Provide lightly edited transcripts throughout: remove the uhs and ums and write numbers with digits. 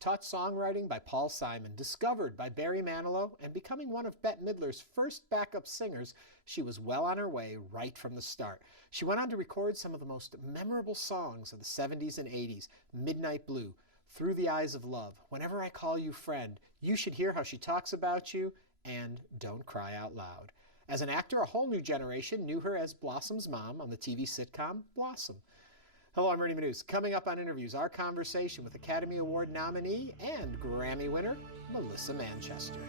Taught songwriting by Paul Simon, discovered by Barry Manilow, and becoming one of Bette Midler's first backup singers, she was well on her way right from the start. She went on to record some of the most memorable songs of the 70s and 80s, Midnight Blue, Through the Eyes of Love, Whenever I Call You Friend, You Should Hear How She Talks About You, and Don't Cry Out Loud. As an actor, a whole new generation knew her as Blossom's mom on the TV sitcom Blossom. Hello, I'm Ernie Manouse. Coming up on Interviews, our conversation with Academy Award nominee and Grammy winner, Melissa Manchester.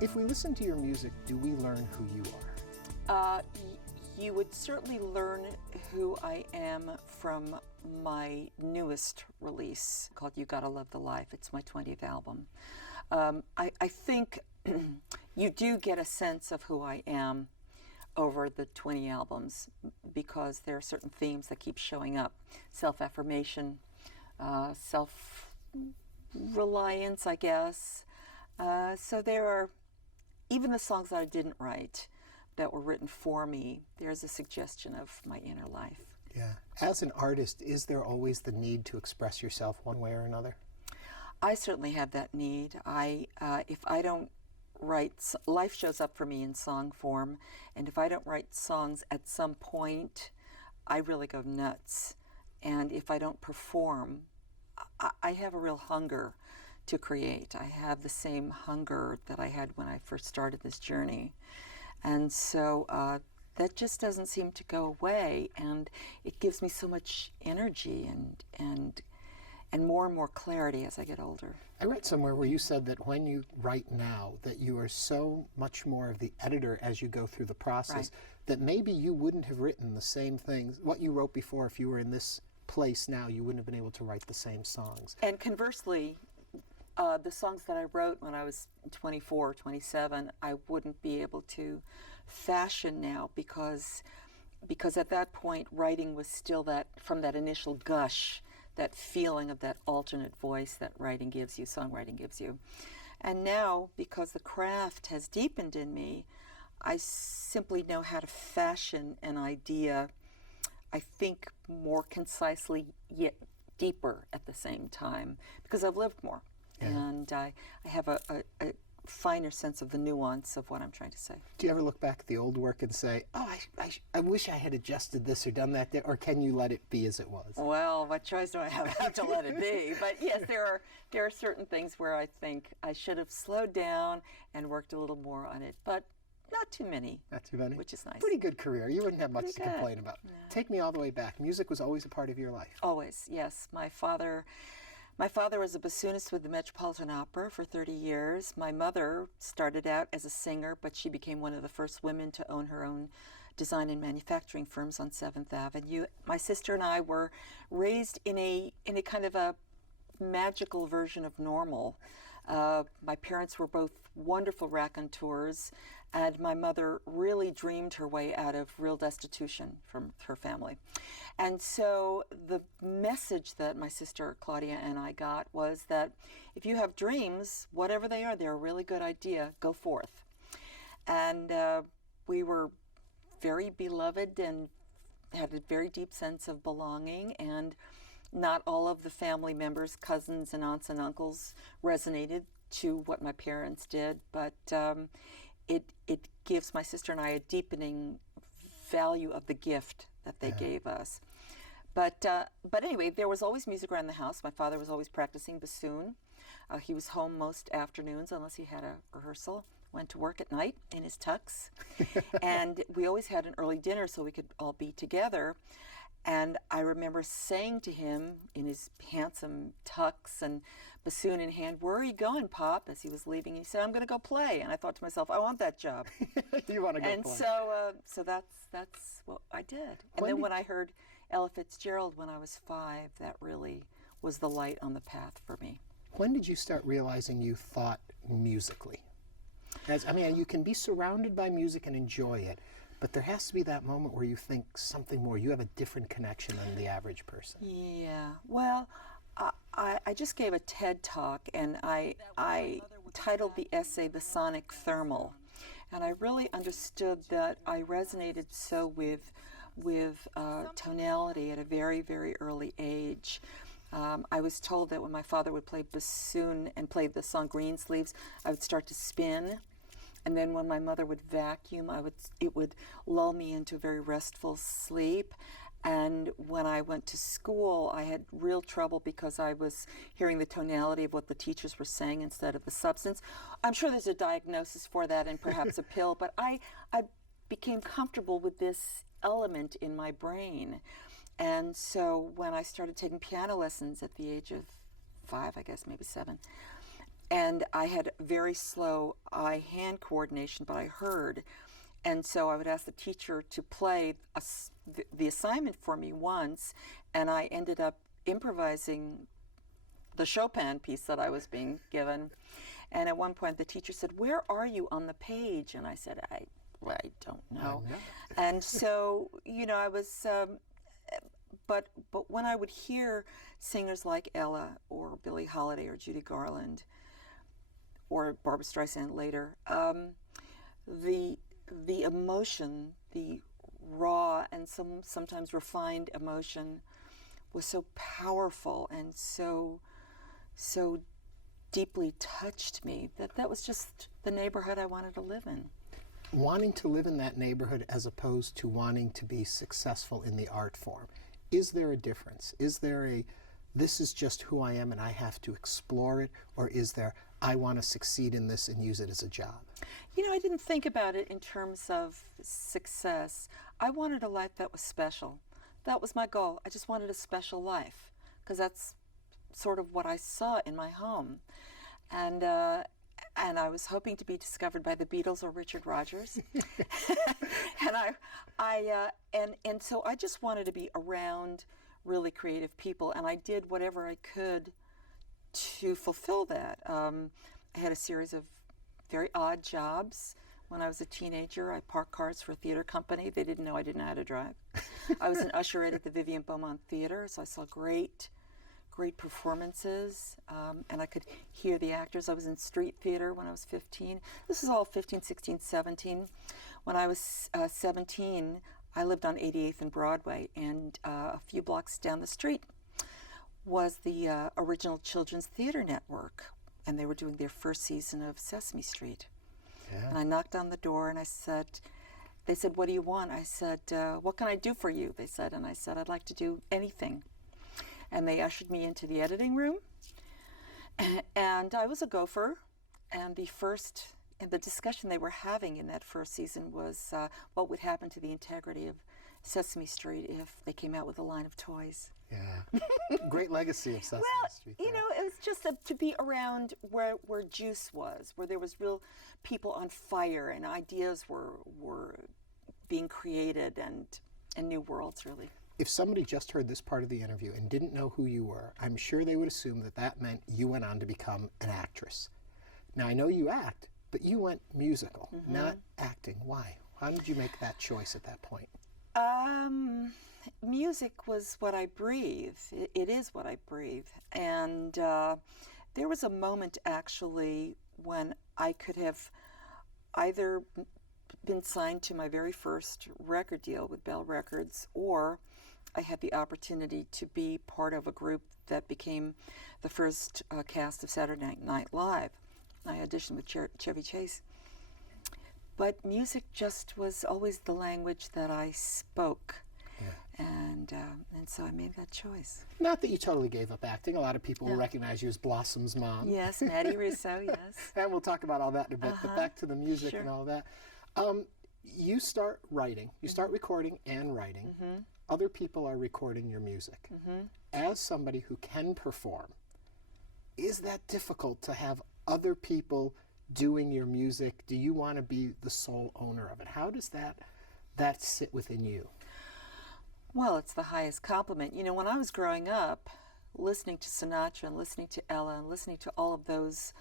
If we listen to your music, do we learn who you are? You would certainly learn who I am from my newest release called You Gotta Love the Life. It's my 20th album. I think you do get a sense of who I am over the 20 albums because there are certain themes that keep showing up. Self-affirmation, self-reliance, I guess. So there are, even the songs that I didn't write, that were written for me, there's a suggestion of my inner life. Yeah. As an artist, is there always the need to express yourself one way or another? I certainly have that need. If I don't write, life shows up for me in song form, and if I don't write songs at some point, I really go nuts. And if I don't perform, I have a real hunger to create. I have the same hunger that I had when I first started this journey. And so that just doesn't seem to go away, and it gives me so much energy and more clarity as I get older. I read somewhere where you said that when you write now, that you are so much more of the editor as you go through the process, right, that maybe you wouldn't have written the same things, what you wrote before, if you were in this place now, you wouldn't have been able to write the same songs. And conversely, the songs that I wrote when I was 24, 27, I wouldn't be able to fashion now because at that point writing was still that, from that initial gush, that feeling of that alternate voice that writing gives you, songwriting gives you. And now, because the craft has deepened in me, I simply know how to fashion an idea, I think, more concisely yet deeper at the same time, because I've lived more. Yeah. And I have a finer sense of the nuance of what I'm trying to say. Do you ever look back at the old work and say, oh, I wish I had adjusted this or done that, or can you let it be as it was? Well, what choice do I have to let it be? But yes, there are certain things where I think I should have slowed down and worked a little more on it, but not too many. Not too many? Which is nice. Pretty good career. You wouldn't have much to complain about. No. Take me all the way back. Music was always a part of your life. Always, yes. My father was a bassoonist with the Metropolitan Opera for 30 years. My mother started out as a singer, but she became one of the first women to own her own design and manufacturing firms on 7th Avenue. My sister and I were raised in a kind of a magical version of normal. My parents were both wonderful raconteurs, and my mother really dreamed her way out of real destitution from her family. And so the message that my sister Claudia and I got was that if you have dreams, whatever they are, they're a really good idea, go forth. And we were very beloved and had a very deep sense of belonging, and not all of the family members, cousins and aunts and uncles, resonated to what my parents did, but it gives my sister and I a deepening value of the gift that they gave us. But anyway, there was always music around the house. My father was always practicing bassoon. He was home most afternoons unless he had a rehearsal. Went to work at night in his tux. And we always had an early dinner so we could all be together. And I remember saying to him in his handsome tux and bassoon in hand, "Where are you going, Pop?" as he was leaving. He said, "I'm going to go play." And I thought to myself, I want that job. You want to go and play. So that's what I did. And then when I heard Ella Fitzgerald when I was 5, that really was the light on the path for me. When did you start realizing you thought musically? You can be surrounded by music and enjoy it, but there has to be that moment where you think something more. You have a different connection than the average person. Yeah. Well, I just gave a TED talk, and I titled the essay "The Sonic Thermal," and I really understood that I resonated so with tonality at a very, very early age. I was told that when my father would play bassoon and play the song Greensleeves, I would start to spin. And then when my mother would vacuum, it would lull me into a very restful sleep. And when I went to school, I had real trouble because I was hearing the tonality of what the teachers were saying instead of the substance. I'm sure there's a diagnosis for that and perhaps a pill, but I became comfortable with this element in my brain. And so when I started taking piano lessons at the age of 5, I guess, maybe 7, and I had very slow eye-hand coordination, but I heard. And so I would ask the teacher to play the assignment for me once, and I ended up improvising the Chopin piece that I was being given. And at one point the teacher said, "Where are you on the page?" And I said, I don't know. And so, I was, but when I would hear singers like Ella or Billie Holiday or Judy Garland or Barbra Streisand later, the emotion, the raw and sometimes refined emotion was so powerful and so deeply touched me that was just the neighborhood I wanted to live in. Wanting to live in that neighborhood as opposed to wanting to be successful in the art form. Is there a difference? Is there this is just who I am and I have to explore it? Or is there, I want to succeed in this and use it as a job? I didn't think about it in terms of success. I wanted a life that was special. That was my goal. I just wanted a special life because that's sort of what I saw in my home. And I was hoping to be discovered by the Beatles or Richard Rodgers. and so I just wanted to be around really creative people, and I did whatever I could to fulfill that. I had a series of very odd jobs. When I was a teenager, I parked cars for a theater company. They didn't know I didn't know how to drive. I was an usherette at the Vivian Beaumont Theater, so I saw great performances, and I could hear the actors. I was in street theater when I was 15. This was all 15, 16, 17. When I was 17, I lived on 88th and Broadway, and a few blocks down the street was the original Children's Theater Network, and they were doing their first season of Sesame Street. Yeah. And I knocked on the door and they said, "What do you want?" I said, "What can I do for you?" They said, and I said, "I'd like to do anything." And they ushered me into the editing room, and I was a gopher, and the discussion they were having in that first season was what would happen to the integrity of Sesame Street if they came out with a line of toys. Yeah. Great legacy of Sesame Street. Well, it was just to be around where juice was, where there was real people on fire and ideas were being created and new worlds, really. If somebody just heard this part of the interview and didn't know who you were, I'm sure they would assume that meant you went on to become an actress. Now, I know you act, but you went musical, not acting. Why? How did you make that choice at that point? Music was what I breathe. It is what I breathe. And there was a moment, actually, when I could have either been signed to my very first record deal with Bell Records, or I had the opportunity to be part of a group that became the first cast of Saturday Night Live. I auditioned with Chevy Chase. But music just was always the language that I spoke. Yeah. And so I made that choice. Not that you totally gave up acting. A lot of people will recognize you as Blossom's mom. Yes, Maddie Russo, yes. And we'll talk about all that in a bit, but back to the music and all that. You start writing, you start recording and writing. Other people are recording your music. As somebody who can perform, is that difficult to have other people doing your music? Do you want to be the sole owner of it? How does that sit within you? Well, it's the highest compliment. When I was growing up, listening to Sinatra and listening to Ella and listening to all of those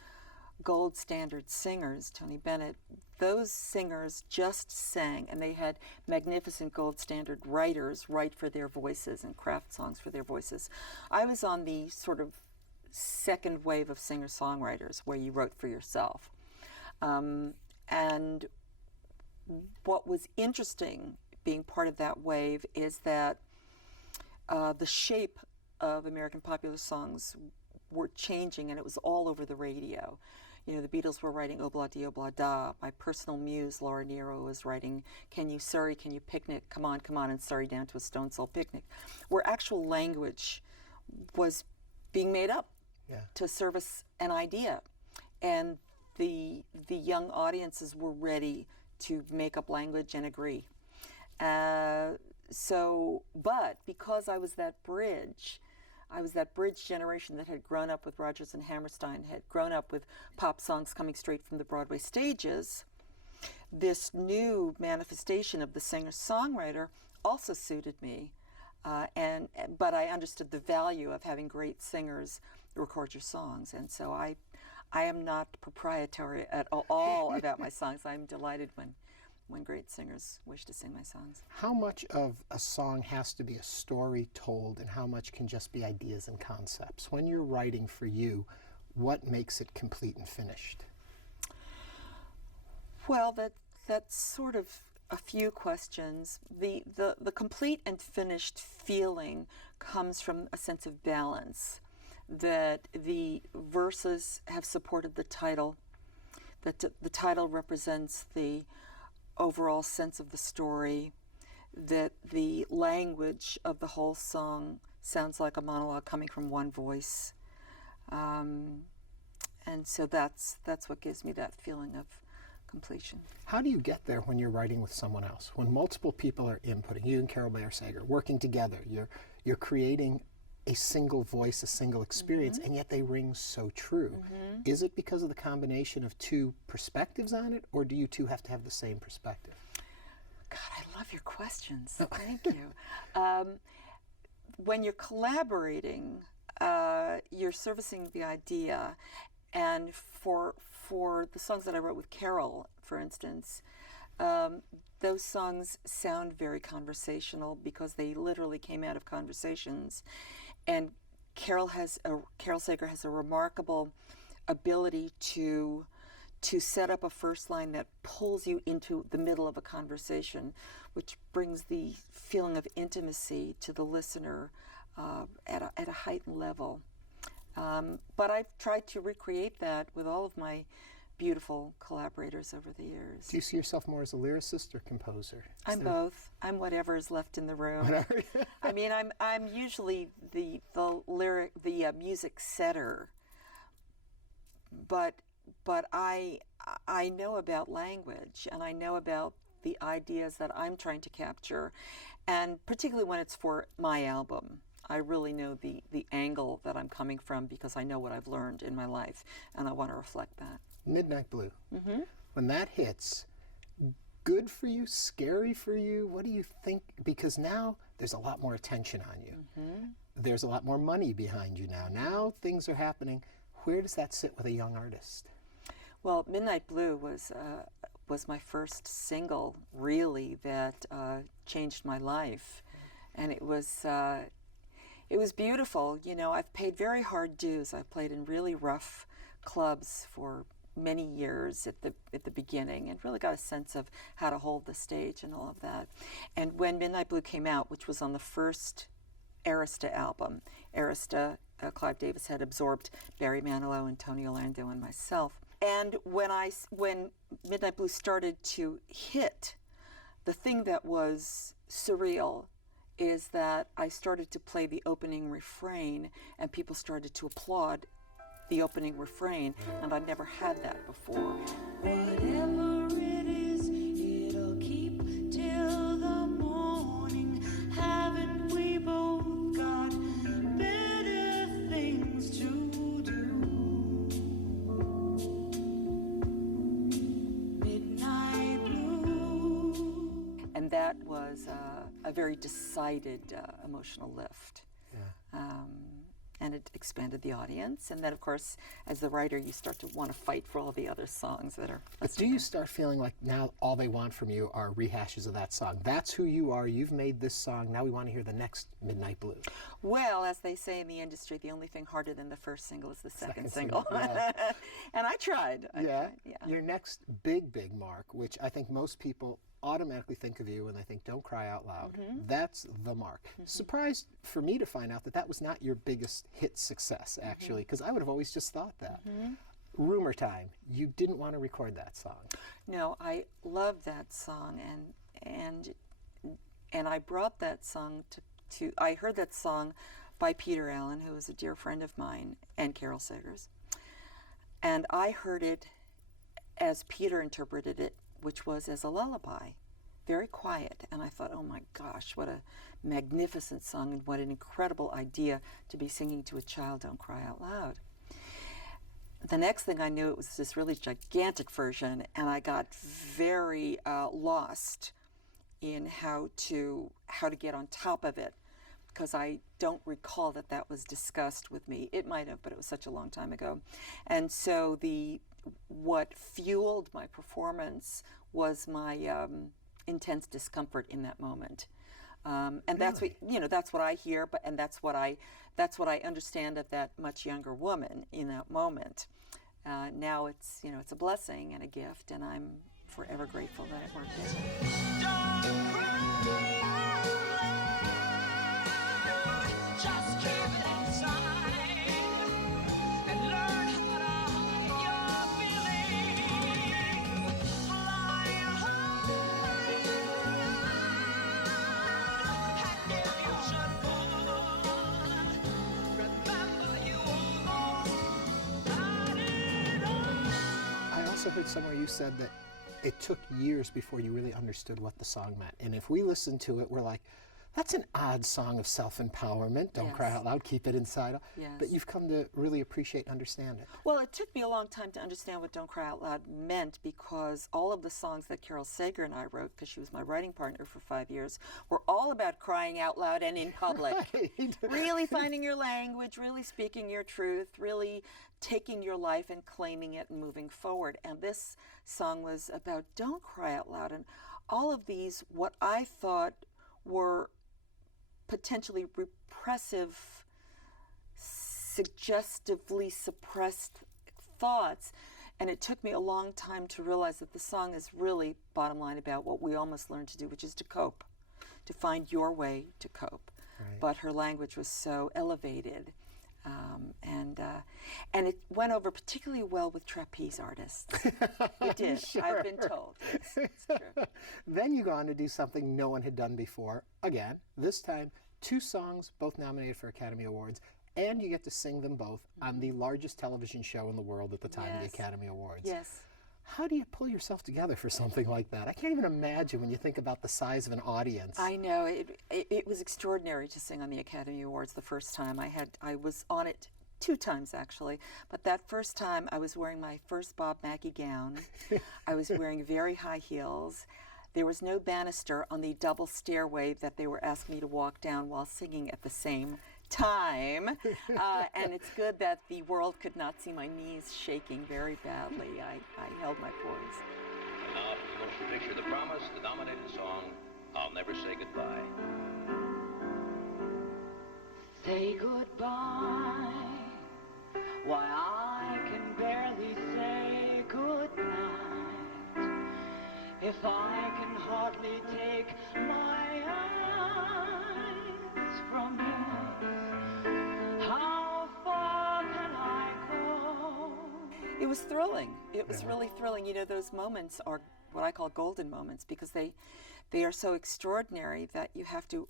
gold standard singers, Tony Bennett, those singers just sang, and they had magnificent gold standard writers write for their voices and craft songs for their voices. I was on the sort of second wave of singer-songwriters where you wrote for yourself. And what was interesting being part of that wave is that the shape of American popular songs were changing, and it was all over the radio. You know, the Beatles were writing Obla Di Obla Da. My personal muse, Laura Nyro, was writing Can You Surrey, Can You Picnic, Come On, Come On, and Surrey Down to a Stone Soul Picnic, where actual language was being made up to service an idea. And the young audiences were ready to make up language and agree. But because I was that bridge generation that had grown up with Rodgers and Hammerstein, had grown up with pop songs coming straight from the Broadway stages, this new manifestation of the singer-songwriter also suited me. But I understood the value of having great singers record your songs. And so I am not proprietary at all about my songs. I'm delighted when great singers wish to sing my songs. How much of a song has to be a story told, and how much can just be ideas and concepts? When you're writing for you, what makes it complete and finished? Well, that's sort of a few questions. The complete and finished feeling comes from a sense of balance, that the verses have supported the title, that the title represents the overall sense of the story, that the language of the whole song sounds like a monologue coming from one voice. And so that's what gives me that feeling of completion. How do you get there when you're writing with someone else? When multiple people are inputting, you and Carol Bayer Sager, working together, you're creating a single voice, a single experience, and yet they ring so true. Is it because of the combination of two perspectives on it, or do you two have to have the same perspective? God, I love your questions. Thank you. When you're collaborating, you're servicing the idea, and for the songs that I wrote with Carol, for instance, those songs sound very conversational because they literally came out of conversations. And Carol Sager has a remarkable ability to set up a first line that pulls you into the middle of a conversation, which brings the feeling of intimacy to the listener at a heightened level. But I've tried to recreate that with all of my beautiful collaborators over the years. Do you see yourself more as a lyricist or composer? I'm both. I'm whatever is left in the room. Whatever. I mean, I'm usually the music setter, but I know about language, and I know about the ideas that I'm trying to capture, and particularly when it's for my album, I really know the angle that I'm coming from because I know what I've learned in my life, and I want to reflect that. Midnight Blue. When that hits, good for you, scary for you? What do you think? Because now there's a lot more attention on you. There's a lot more money behind you now. Now things are happening. Where does that sit with a young artist? Well, Midnight Blue was my first single, really, that changed my life, and it was beautiful. You know, I've paid very hard dues. I've played in really rough clubs for many years at the beginning, and really got a sense of how to hold the stage and all of that. And when Midnight Blue came out, which was on the first Arista album, Arista, Clive Davis had absorbed Barry Manilow and Tony Orlando and myself. And when Midnight Blue started to hit, the thing that was surreal is that I started to play the opening refrain, and people started to applaud the opening refrain, and I'd never had that before. Whatever it is, it'll keep till the morning. Haven't we both got better things to do? Midnight Blue. And that was a very decided emotional lift. and it expanded the audience. And then, of course, as the writer, you start to want to fight for all the other songs that are. But do you start feeling like now all they want from you are rehashes of that song? That's who you are. You've made this song. Now we want to hear the next Midnight Blues. Well, as they say in the industry, the only thing harder than the first single is the second single. Yeah. And I tried. I tried, yeah. Your next big mark, which I think most people automatically think of you when they think Don't Cry Out Loud. That's the mark. Surprised for me to find out that that was not your biggest hit success, actually, because I would have always just thought that. Rumor time, you didn't want to record that song. No, I love that song, and I brought that song to I heard that song by Peter Allen, who was a dear friend of mine, and Carol Sagers. And I heard it as Peter interpreted it, which was as a lullaby, very quiet. And I thought, oh my gosh, what a magnificent song and what an incredible idea to be singing to a child, Don't Cry Out Loud. The next thing I knew, it was this really gigantic version, and I got very lost in how to get on top of it, because I don't recall that was discussed with me. It might have, but it was such a long time ago. And so what fueled my performance was my intense discomfort in that moment, and really? That's what I hear. And that's what I understand of that much younger woman in that moment. Now it's a blessing and a gift, and I'm forever grateful that it worked out. Don't cry out loud. Just keep it inside and learn how to hide your feelings. Fly high, and if you should fall, remember you almost got it all. I also heard somewhere you said that it took years before you really understood what the song meant. And if we listen to it, we're like, that's an odd song of self-empowerment. Don't cry out loud, keep it inside. Yes. But you've come to really appreciate and understand it. Well, it took me a long time to understand what Don't Cry Out Loud meant, because all of the songs that Carol Sager and I wrote, because she was my writing partner for 5 years, were all about crying out loud and in public. Right. Really finding your language, really speaking your truth, really taking your life and claiming it and moving forward. And this song was about don't cry out loud. And all of these, what I thought were potentially repressive, suggestively suppressed thoughts. And it took me a long time to realize that the song is really, bottom line, about what we all must learn to do, which is to cope, to find your way to cope. Right. But her language was so elevated. And it went over particularly well with trapeze artists. It did. Sure. I've been told. Yes, it's true. Then you go on to do something no one had done before. Again, this time, 2 songs, both nominated for Academy Awards, and you get to sing them both on the largest television show in the world at the time, the Academy Awards. Yes. How do you pull yourself together for something like that? I can't even imagine when you think about the size of an audience. I know. It was extraordinary to sing on the Academy Awards the first time. I was on it 2 times, actually. But that first time, I was wearing my first Bob Mackie gown. I was wearing very high heels. There was no banister on the double stairway that they were asking me to walk down while singing at the same time. And it's good that the world could not see my knees shaking very badly. I held my poise. Now for the motion picture The Promise, the nominated song, I'll Never Say Goodbye. Say goodbye. Why, I can barely say goodnight. If I can hardly take my eyes from yours, how far can I go? It was thrilling. It was really thrilling. You know, those moments are what I call golden moments, because they are so extraordinary that you have to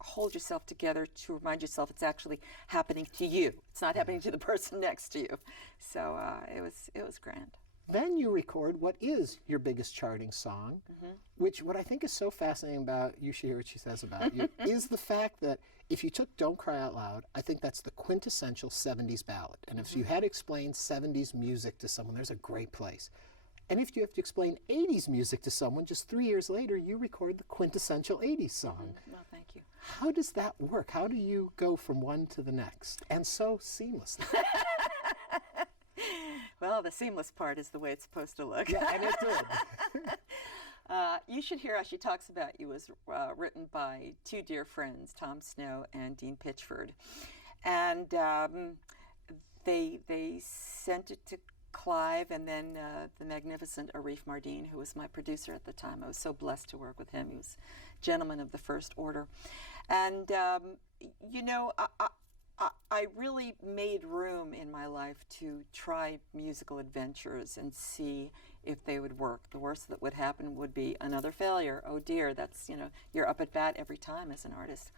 hold yourself together to remind yourself it's actually happening to you. It's not happening to the person next to you. So it was grand. Then you record what is your biggest charting song, which what I think is so fascinating about, you should hear what she says about you, is the fact that if you took Don't Cry Out Loud, I think that's the quintessential 70s ballad. And if you had to explain 70s music to someone, there's a great place. And if you have to explain 80s music to someone, just 3 years later, you record the quintessential 80s song. Well, thank you. How does that work? How do you go from one to the next, and so seamlessly? Well, the seamless part is the way it's supposed to look. Yeah, and it did. You Should Hear How She Talks About You was written by two dear friends, Tom Snow and Dean Pitchford. And they sent it to Clive, and then the magnificent Arif Mardin, who was my producer at the time. I was so blessed to work with him. He was a gentleman of the first order. And, you know, I really made room in my life to try musical adventures and see if they would work. The worst that would happen would be another failure. Oh dear, that's, you know, you're up at bat every time as an artist.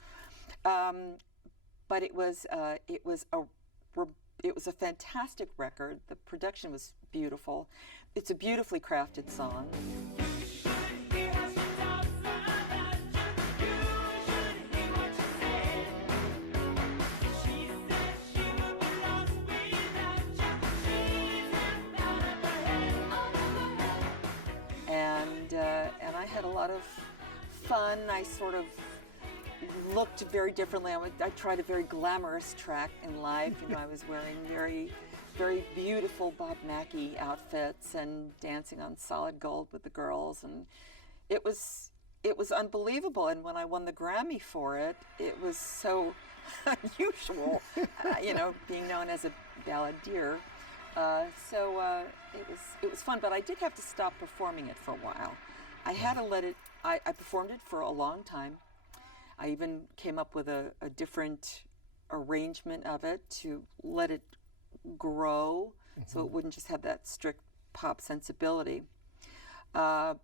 But it was a fantastic record. The production was beautiful. It's a beautifully crafted song. And I had a lot of fun. I sort of looked very differently. I tried a very glamorous track in life. You know, I was wearing very, very beautiful Bob Mackie outfits and dancing on solid gold with the girls, and it was unbelievable. And when I won the Grammy for it, it was so unusual, you know, being known as a balladeer. So it was fun, but I did have to stop performing it for a while. I had to let it. I performed it for a long time. I even came up with a different arrangement of it to let it grow, so it wouldn't just have that strict pop sensibility. But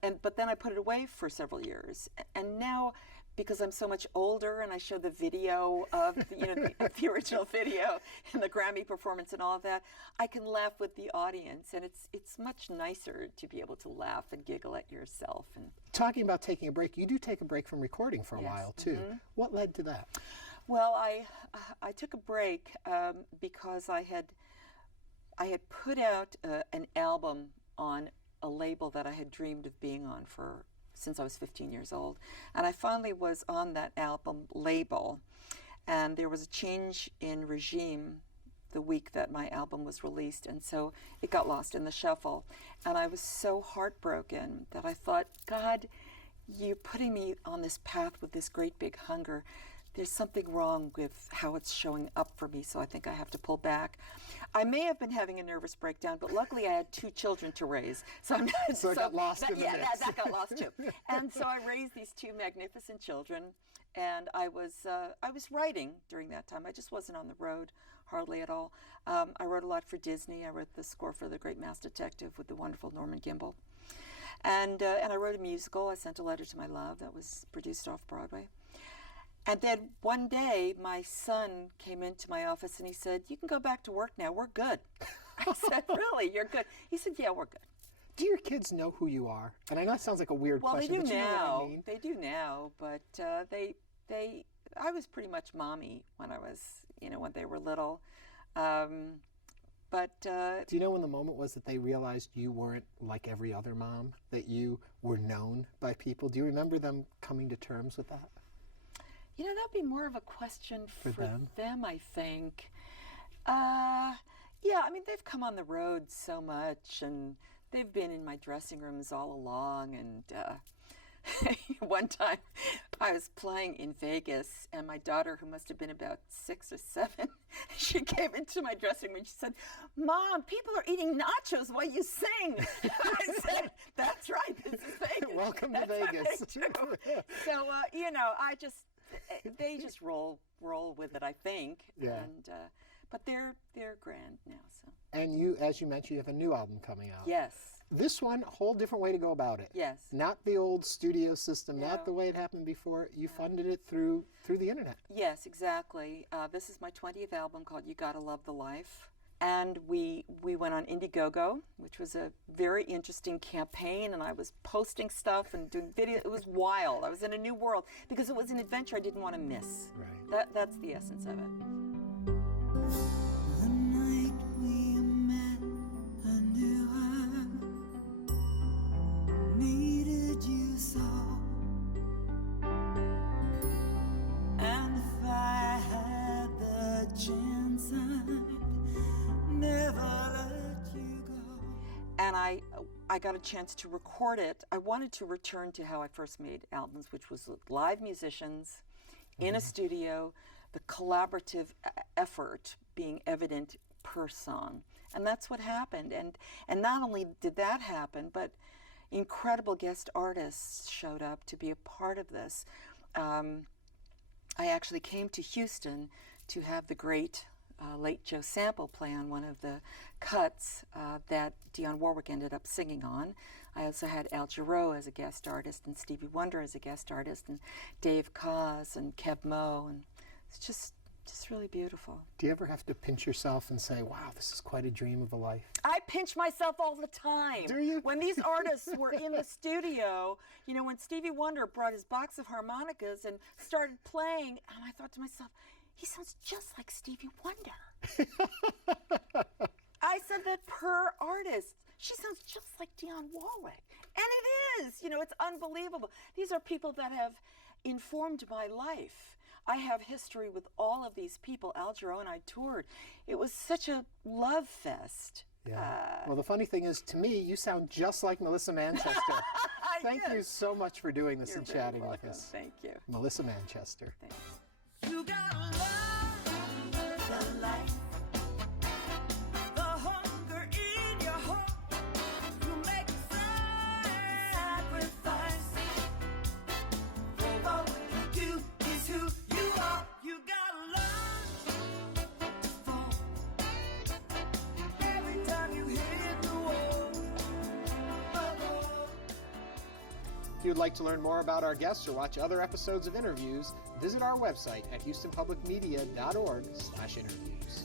then I put it away for several years, and now, because I'm so much older and I show the video of the original video and the Grammy performance and all of that, I can laugh with the audience, and it's much nicer to be able to laugh and giggle at yourself. And Talking about taking a break, you do take a break from recording for a Yes. while too. What led to that? well, I took a break because I had put out an album on a label that I had dreamed of being on since I was 15 years old. And I finally was on that album label, and there was a change in regime the week that my album was released, and so it got lost in the shuffle. And I was so heartbroken that I thought, God, you're putting me on this path with this great big hunger. There's something wrong with how it's showing up for me, so I think I have to pull back. I may have been having a nervous breakdown, but luckily I had 2 children to raise. So I'm not, So it got lost in the mix. that got lost too. And so I raised these 2 magnificent children, and I was writing during that time. I just wasn't on the road hardly at all. I wrote a lot for Disney. I wrote the score for The Great Mouse Detective with the wonderful Norman Gimbel. And I wrote a musical, I Sent a Letter to My Love, that was produced off Broadway. And then one day, my son came into my office and he said, "You can go back to work now, we're good." I said, "Really, you're good?" He said, "Yeah, we're good." Do your kids know who you are? And I know it sounds like a weird Well, question, they do but you know now. what I mean. They do now, but I was pretty much mommy when I was, when they were little. Do you know when the moment was that they realized you weren't like every other mom, that you were known by people? Do you remember them coming to terms with that? That'd be more of a question for them? I think. Yeah, I mean, they've come on the road so much, and they've been in my dressing rooms all along. And one time I was playing in Vegas, and my daughter, who must have been about 6 or 7, she came into my dressing room and she said, "Mom, people are eating nachos while you sing." I said, "That's right, this is Vegas." Welcome to That's what Vegas. they do. So, they just roll with it, I think. Yeah. And but they're grand now. So And you, as you mentioned, you have a new album coming out. yes, This one, a whole different way to go about it. yes. Not the old studio system, No. not the way it happened before. You funded it through the internet. Yes, exactly. This is my 20th album called You Gotta Love the Life. And we went on Indiegogo, which was a very interesting campaign, and I was posting stuff and doing video. It was wild. I was in a new world because it was an adventure I didn't want to miss. Right. That's the essence of it. The night we met, I knew I needed you so. I got a chance to record it. I wanted to return to how I first made albums, which was with live musicians in a studio, the collaborative effort being evident per song. And that's what happened. And not only did that happen, but incredible guest artists showed up to be a part of this. I actually came to Houston to have the great late Joe Sample play on one of the cuts that Dionne Warwick ended up singing on. I also had Al Jarreau as a guest artist, and Stevie Wonder as a guest artist, and Dave Koz and Kev Mo, and it's just really beautiful. Do you ever have to pinch yourself and say, wow, this is quite a dream of a life? I pinch myself all the time. Do you? When these artists were in the studio, you know, when Stevie Wonder brought his box of harmonicas and started playing, and I thought to myself, he sounds just like Stevie Wonder. I said that per artist. She sounds just like Dionne Warwick. And it is, you know, it's unbelievable. These are people that have informed my life. I have history with all of these people. Al Jarreau and I toured. It was such a love fest. Yeah. Well, the funny thing is, to me, you sound just like Melissa Manchester. Thank you so much for doing this and chatting with us. Thank you. Melissa Manchester. Thanks. You gotta love the life, the hunger in your heart. You make sacrifice. For what you do is who you are. You gotta learn to fall every time you hit the wall. If you'd like to learn more about our guests or watch other episodes of Interviews, visit our website at houstonpublicmedia.org/interviews.